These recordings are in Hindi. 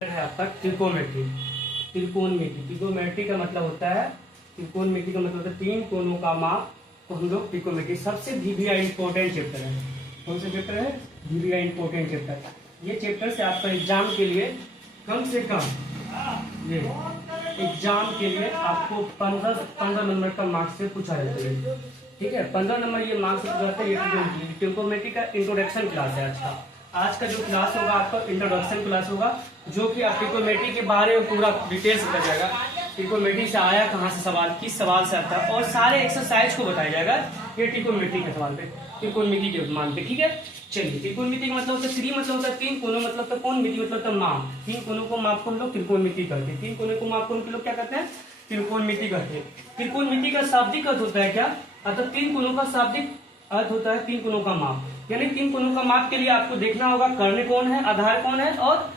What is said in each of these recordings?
है आपका त्रिकोणमिति। त्रिकोणमिति का मतलब होता है तीन कोणों का माप को हम लोग त्रिकोणमिति। सबसे VBI इंपॉर्टेंट चैप्टर है। कौन सा चैप्टर है? VBI important chapter. ये चैप्टर से आपका एग्जाम के लिए कम से कम आपको 15 नंबर का मार्क्स से पूछा जाता है। ठीक है, 15 नंबर ये मार्क्स से पूछा जाता है। ये त्रिकोणमिति का इंट्रोडक्शन क्लास है आज का जो क्लास होगा आपका इंट्रोडक्शन क्लास होगा, जो कि आप त्रिकोणमिति के बारे में पूरा डिटेल्स बताया जाएगा। त्रिकोणमिति से आया कहाँ से सवाल, किस सवाल से आता है, और सारे एक्सरसाइज को बताया जाएगा ये त्रिकोणमिति के सवाल पे, त्रिकोणमिति के मान पे। ठीक है, चलिए। त्रिकोणमिति का मतलब होता है त्रि मतलब होता है तीन कोणों, मतलब कोण, मिति मतलब तो माप। तीन कोणों को माप को हम लोग त्रिकोणमिति कहते हैं। तीन कोणों को माप को हम लोग क्या कहते हैं? त्रिकोणमिति कहते हैं। त्रिकोणमिति का शाब्दिक अर्थ होता है क्या? अर्थात तीन कोणों का शाब्दिक अर्थ होता है तीन कोणों का माप। यानी तीन कोणों का माप के लिए आपको देखना होगा कर्ण कौन है, आधार कौन है और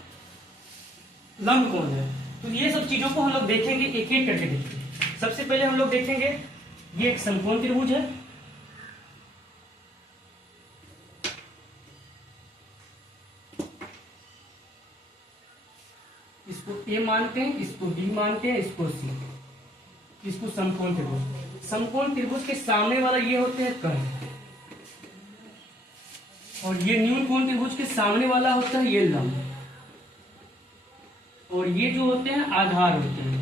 लंब कौन है। तो ये सब चीजों को हम लोग देखेंगे, एक एक करके देखेंगे। सबसे पहले हम लोग देखेंगे ये एक समकोण त्रिभुज है। इसको A मानते हैं, इसको B मानते हैं, इसको C, इसको समकोण त्रिभुज। समकोण त्रिभुज के सामने वाला ये होते हैं कर्ण, और ये न्यून कोण त्रिभुज के सामने वाला होता है ये लंब, और ये जो होते हैं आधार होते हैं,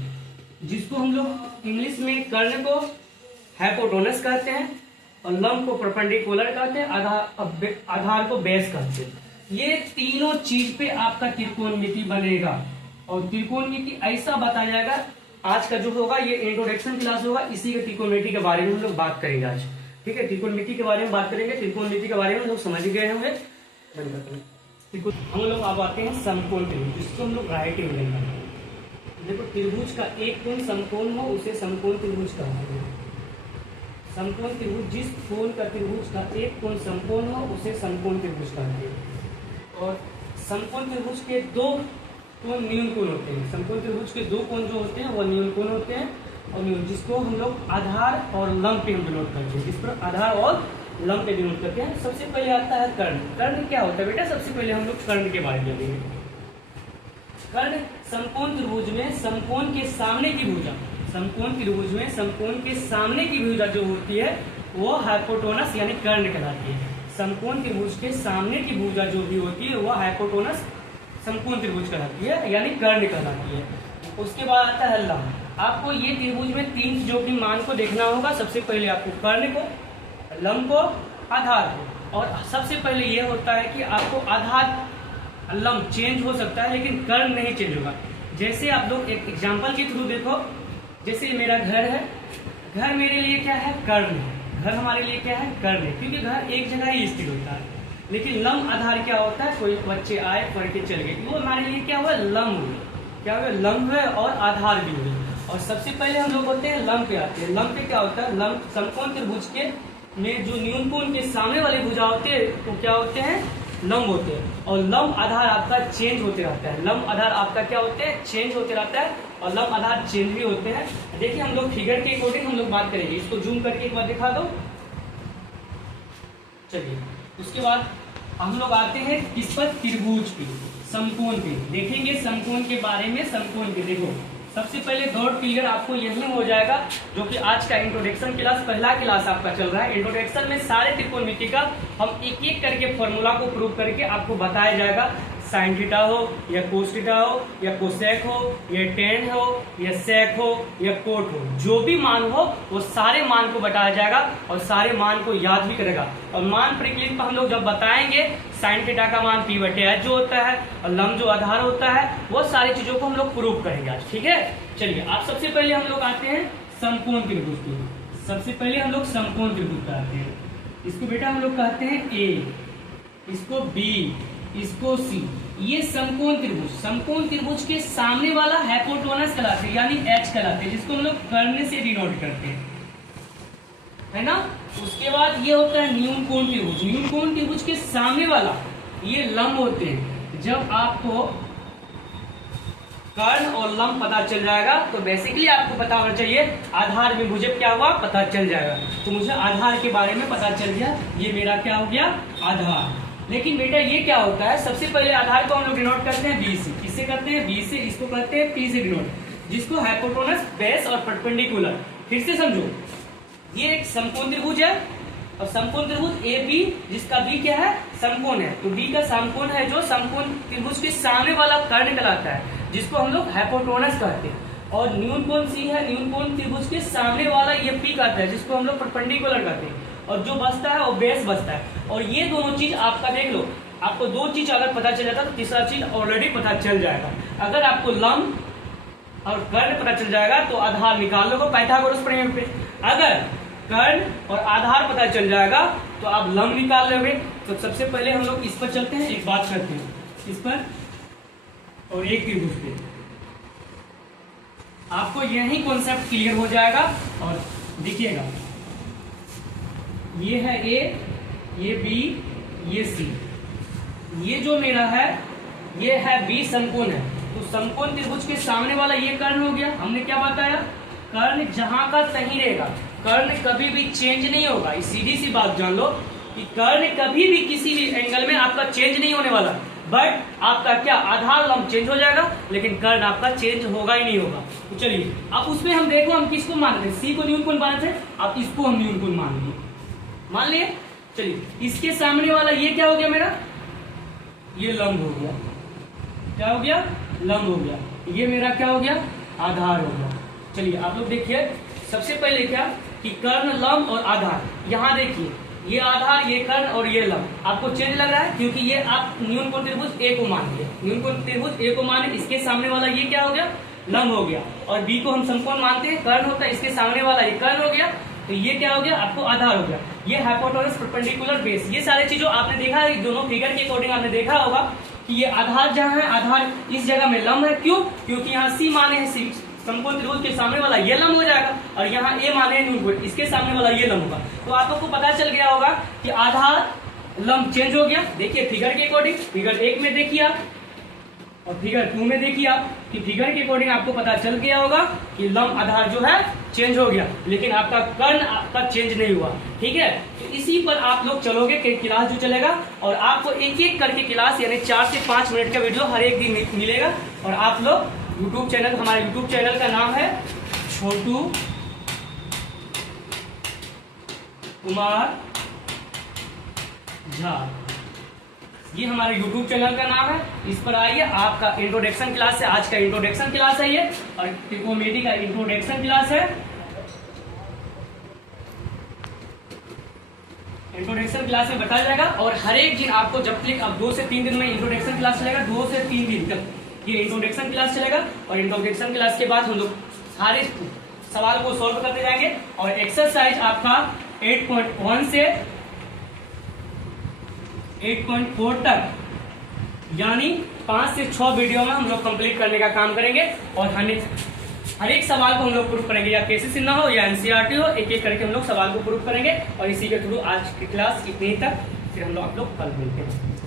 जिसको हम लोग इंग्लिश में कर्ण को हाइपोटेनस कहते हैं और लंब को परपेंडिकुलर कहते हैं, आधार को बेस कहते हैं। ये तीनों चीज पे आपका त्रिकोणमिति बनेगा, और त्रिकोणमिति ऐसा बताया जाएगा। आज का जो होगा ये इंट्रोडक्शन क्लास होगा, इसी के त्रिकोणमिति के बारे में हम लोग बात करेंगे आज। ठीक है, त्रिकोणमिति के बारे में बात करेंगे। त्रिकोणमिति के बारे में लोग समझ गए होंगे। हम लोग अब आते हैं समकोण त्रिभुज, जिसको हम लोग राइट एंगल कहते हैं। देखो, त्रिभुज का एक कोण समकोण हो उसे समकोण त्रिभुज कहते हैं। समकोण त्रिभुज, जिस कोण का त्रिभुज का एक कोण समकोण हो उसे समकोण त्रिभुज कहते हैं। और समकोण त्रिभुज के दो कोण न्यून कोण होते हैं। समकोण त्रिभुज के दो कोण जो होते हैं वो न्यून कोण होते हैं, और जिसको हम लोग आधार और लंब पे हम डिनोट करते हैं, जिस पर आधार और लंब पे डिनोट करते हैं। सबसे पहले आता है कर्ण। कर्ण क्या होता है बेटा? सबसे पहले हम लोग कर्ण के बारे में जानेंगे। कर्ण समकोण त्रिभुज में समकोण के सामने की भुजा, समकोण त्रिभुज में समकोण के सामने की भुजा जो होती है वो हाइपोटेनस यानी कर्ण कहलाती है। समकोण त्रिभुज के सामने की भुजा जो भी होती है वो हाइपोटेनस समकोण त्रिभुज कहलाती है, यानी कर्ण कहलाती है। उसके बाद आता है लंब। आपको ये त्रिभुज में तीन चीजों की मान को देखना होगा। सबसे पहले आपको कर्ण को, लंब को, आधार को। और सबसे पहले ये होता है कि आपको आधार लंब चेंज हो सकता है, लेकिन कर्ण नहीं चेंज होगा। जैसे आप लोग एक एग्जांपल के थ्रू देखो, जैसे मेरा घर है, घर मेरे लिए क्या है? कर्ण है। घर हमारे लिए क्या है? कर्ण है, क्योंकि घर एक जगह ही स्थित होता है। लेकिन लंब आधार क्या होता है? कोई बच्चे आए, पढ़ के चले गए, वो हमारे लिए क्या हुआ? लंब हुए। क्या हुआ? लंब है और आधार भी हुए। और सबसे पहले हम लोग होते हैं लंब पे आते हैं। लंब पे क्या होता है? लंब समकोण त्रिभुज के में जो न्यून कोण के सामने वाले भुजा होते हैं वो क्या होते हैं? लंब होते हैं। और लंब आधार आपका चेंज होते रहता है। लंब आधार आपका क्या होते हैं? चेंज होते रहता है, और लंब आधार चेंज भी होते हैं। देखिए, हम लोग फिगर के अकॉर्डिंग हम लोग बात करेंगे। इसको जूम करके एक बार दिखा दो। चलिए, उसके बाद हम लोग आते हैं किस पर? त्रिभुज पे, समकोण पे देखेंगे। समकोण के बारे में, समकोण पे देखो, सबसे पहले डॉट क्लियर आपको यही हो जाएगा, जो कि आज का इंट्रोडक्शन क्लास, पहला क्लास आपका चल रहा है। इंट्रोडक्शन में सारे त्रिकोणमिति का हम एक एक करके फॉर्मूला को प्रूव करके आपको बताया जाएगा। साइन थीटा हो या कोस थीटा हो या कोसेक हो या टेन हो या सेक हो या कोट हो, जो भी मान हो वो सारे मान को बताया जाएगा, और सारे मान को याद भी करेगा। और मान प्रक्रिया पर हम लोग जब बताएंगे, साइन थीटा का मान P/H जो होता है, और लंब जो आधार होता है, वो सारी चीजों को हम लोग प्रूव करेंगे आज। ठीक है, चलिए। आप सबसे पहले हम लोग आते हैं समकोण त्रिभुज पे। सबसे पहले हम लोग समकोण त्रिभुज कहते हैं। इसको बेटा हम लोग कहते हैं A, इसको B, इसको C। ये समकोण त्रिभुज, समकोण त्रिभुज के सामने वाला हाइपोटेनस कहलाते हैं, यानी H कहलाते हैं, जिसको हम लोग कर्ण से डिनोट करते हैं, है ना। उसके बाद ये होता है न्यून कोण त्रिभुज। न्यून कोण त्रिभुज के सामने वाला ये लंब होते हैं। जब आपको कर्ण और लंब पता चल जाएगा तो बेसिकली आपको पता होना चाहिए आधार में मुझे क्या हुआ पता चल जाएगा। तो मुझे आधार के बारे में पता चल गया, ये मेरा क्या हो गया? आधार। लेकिन बेटा ये क्या होता है, सबसे पहले आधार को हम लोग डिनोट करते हैं बी से। किससे करते हैं? बी से। इसको कहते हैं पी से डिनोट, जिसको हाइपोटेनस, बेस और परपेंडिकुलर। फिर से समझो, ये एक समकोण त्रिभुज है और समकोण त्रिभुज ए बी, जिसका बी क्या है? समकोण है। तो बी का समकोण है जो समकोण त्रिभुज के सामने वाला कर्ण कहलाता है, जिसको हम लोग हाइपोटेनस कहते हैं। और न्यून कोण सी है, न्यून कोण त्रिभुज के सामने वाला ये पी कहता है, जिसको हम लोग परपेंडिकुलर कहते हैं। और जो बचता है वो बेस बचता है। और ये दोनों चीज आपका देख लो, आपको दो चीज अगर पता चल जाता तो तीसरा चीज ऑलरेडी पता चल जाएगा। अगर आपको लंब और कर्ण पता चल जाएगा तो आधार निकाल लोगे पाइथागोरस प्रमेय पे। अगर कर्ण और आधार पता चल जाएगा तो आप लंब निकाल लोगे। तो सबसे पहले हम लोग इस पर चलते हैं, एक बात करते हैं इस पर और एक त्रिभुज पे, आपको यही कॉन्सेप्ट क्लियर हो जाएगा। और देखिएगा, ये है ए, ये बी, ये सी, ये जो मेरा है ये है बी समकोण है। तो समकोण त्रिभुज के सामने वाला ये कर्ण हो गया। हमने क्या बताया? कर्ण जहां का तहीं रहेगा, कर्ण कभी भी चेंज नहीं होगा। इस सीधी सी बात जान लो कि कर्ण कभी भी किसी भी एंगल में आपका चेंज नहीं होने वाला। बट आपका क्या आधार लंब चेंज हो जाएगा, लेकिन कर्ण आपका चेंज होगा ही नहीं होगा। तो चलिए अब उसमें हम देखो हम किसको मानते हैं। सी को न्यून कोण मानते हैं, अब इसको हम न्यून कोण मान लिए। चलिए इसके सामने वाला ये क्या हो गया मेरा? ये लंब हो गया। क्या हो गया? लंब हो गया। ये मेरा क्या हो गया? आधार हो गया। चलिए आप लोग देखिए, सबसे पहले क्या कि कर्ण, लंब और आधार। यहाँ देखिए, ये आधार, ये कर्ण और ये लंब। आपको चेंज लग रहा है क्योंकि ये आप न्यून कोण त्रिभुज ए को मान लिया। न्यून कोण त्रिभुज ए को माने, इसके सामने वाला ये क्या हो गया? लंब हो गया। और बी को हम समकोण मानते हैं, कर्ण होता है, इसके सामने वाला ये कर्ण हो गया। तो ये क्या हो गया? आपको आधार हो गया। ये हाइपोटेनस, परपेंडिकुलर, बेस, ये सारे चीजों आपने देखा है, दोनों फिगर के अकॉर्डिंग आपने देखा होगा कि ये आधार जहां है, आधार इस जगह में लंब है। क्यों? क्योंकि यहाँ सी माने है, सी समकोण त्रिभुज के सामने वाला ये लंब हो जाएगा, और यहाँ ए माने है न्यून कोण, इसके सामने वाला ये लंब होगा। तो आप लोग को पता चल गया होगा कि आधार लंब चेंज हो गया। देखिए फिगर के अकॉर्डिंग, फिगर 1 में देखिए आप और फिगर 2 में देखिए आप कि फिगर के अकॉर्डिंग आपको पता चल गया होगा कि लंब आधार जो है चेंज हो गया, लेकिन आपका कर्ण आपका चेंज नहीं हुआ। ठीक है, तो इसी पर आप लोग चलोगे कि क्लास जो चलेगा, और आपको एक एक करके क्लास यानी 4 से 5 मिनट का वीडियो हर एक दिन मिलेगा। और आप लोग यूट्यूब चैनल, हमारे यूट्यूब चैनल का नाम है छोटू कुमार झा, ये हमारे YouTube चैनल का नाम है। इस पर आइए, आपका इंट्रोडक्शन क्लास है, आज का इंट्रोडक्शन क्लास है ये, और त्रिकोणमिति का इंट्रोडक्शन क्लास है। इंट्रोडक्शन क्लास में बताया जाएगा, और हर एक दिन आपको जब तक अब 2 से 3 दिन में इंट्रोडक्शन क्लास चलेगा, 2 से 3 दिन तक ये इंट्रोडक्शन क्लास चलेगा। और इंट्रोडक्शन क्लास के बाद हम लोग सारे सवाल को सॉल्व करते जाएंगे, और एक्सरसाइज आपका 8.1 से 8.4 तक यानी 5 से 6 वीडियो में हम लोग कंप्लीट करने का काम करेंगे। और हर एक सवाल को हम लोग प्रूफ करेंगे, या केसीसी ना हो या एनसीईआरटी हो, एक एक करके हम लोग सवाल को प्रूफ करेंगे। और इसी के थ्रू आज की क्लास इतनी तक, फिर हम लोग आप लोग कल मिलते हैं।